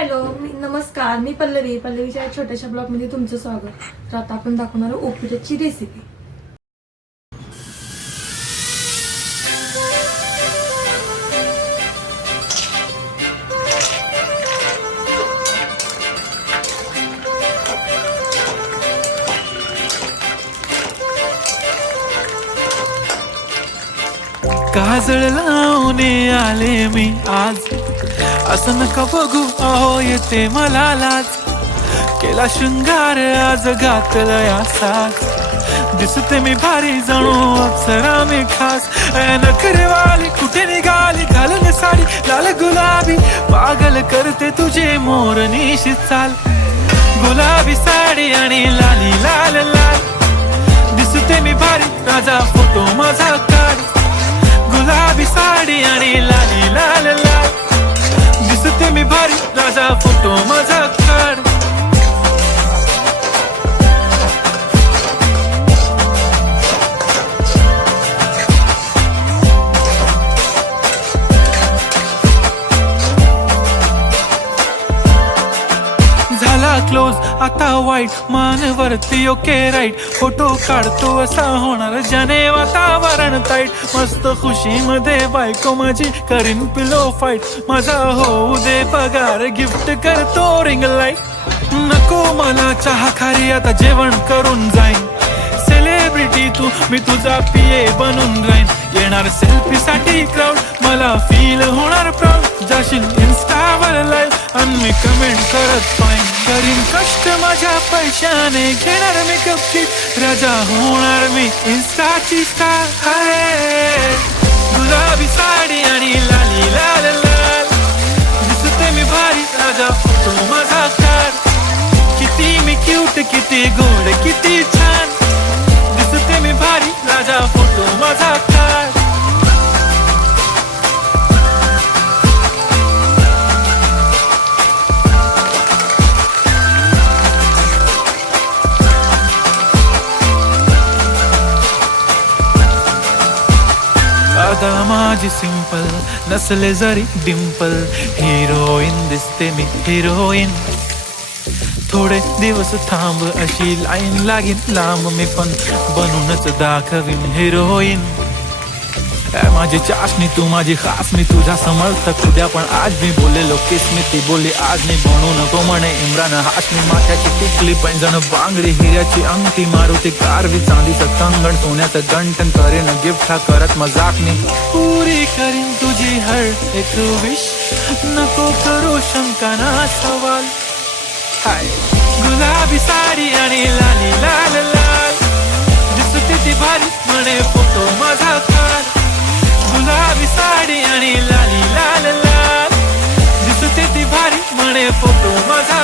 Hello नमस्कार, मी पल्लवीच्या छोट्याशा ब्लॉगमध्ये तुमचं स्वागत. तर आता आपण दाखवणार उपीटाची रेसिपी. काजळ लावणे आले मी आज, असं नका बघू अहो येते मला लाज. केला शृंगार आज घातला साज, दिसते मी भारी जणू अप्सरा मी खास. नखरेवाली कुठे निघाली घालून साडी लाल गुलाबी, पागल करते तुझे मोरनीशी चाल. गुलाबी साडी आणि लाली लाल लाल, दिसते मी भारी राजा फोटो माझा काढ. गुलाबी साडी आणि लाली लाल लाल, दिसते मी भारी राजा फोटो माझा काढ. झाला क्लोज आता वाईट, मान वरती ओके राईट. फोटो काढतो असा होणार ज्याने वातावरण ताईट. मस्त खुशी मध्ये बायको माझी करीन पिलो फाईट. माझा होऊ दे पगार गिफ्ट करतो रिंग लाईट. नको मला चहा खारी आता जेवण करून जाईन. सेलिब्रिटी तू मी तुझा पिये बनून राहीन. येणार सेल्फी साठी क्राऊड, मला फील होणार प्राऊड. जाशील इन्स्टावर लाईव्ह आणि मी कमेंट करत फाईन. करीन कष्ट माझ्या पैशाने, घेणार मेकअप किट, राजा होणार मी इन्स्टाची स्टार आहे. गुलाबी साडी आणि लाली लाल लाल, दिसते मी भारी राजा फोटो माझा काढ. किती मी क्यूट, किती गोड, किती छान, दिसते मी भारी राजा फोटो माझा काढ. आता माझी सिंपल नसले जरी डिंपल, हिरोईन दिसते मी हिरोईन. थोडे दिवस थांब अशी लाईन लागीन लांब, मी पण बनूनच दाखवीन हिरोईन. माझी चाशनी तू माझी खास, मी तुझ्या समर्थक उद्या पण आज मी बोललेलो किस मी ती बोलली आज मी. बनू नको म्हणे इम्रान हाशमी, माथ्याची टिकली पैंजण बांगडी हिऱ्याची अंगठी. मारुती कारवी चांदीचं कंगण, सोन्याचं गंठन करीन गिफ्ट हा करत मजाक मी. पुरी करीन तुझी हर एक विश, नको करू शंका ना सवाल. हाय गुलाबी साडी आणि लाली लाल लाल, दिसते ती भारी म्हणे फोटो माझा काढ. गुलाबी साडी आणि लाली लाल लाल, दिसते ती भारी म्हणे फोटो माझा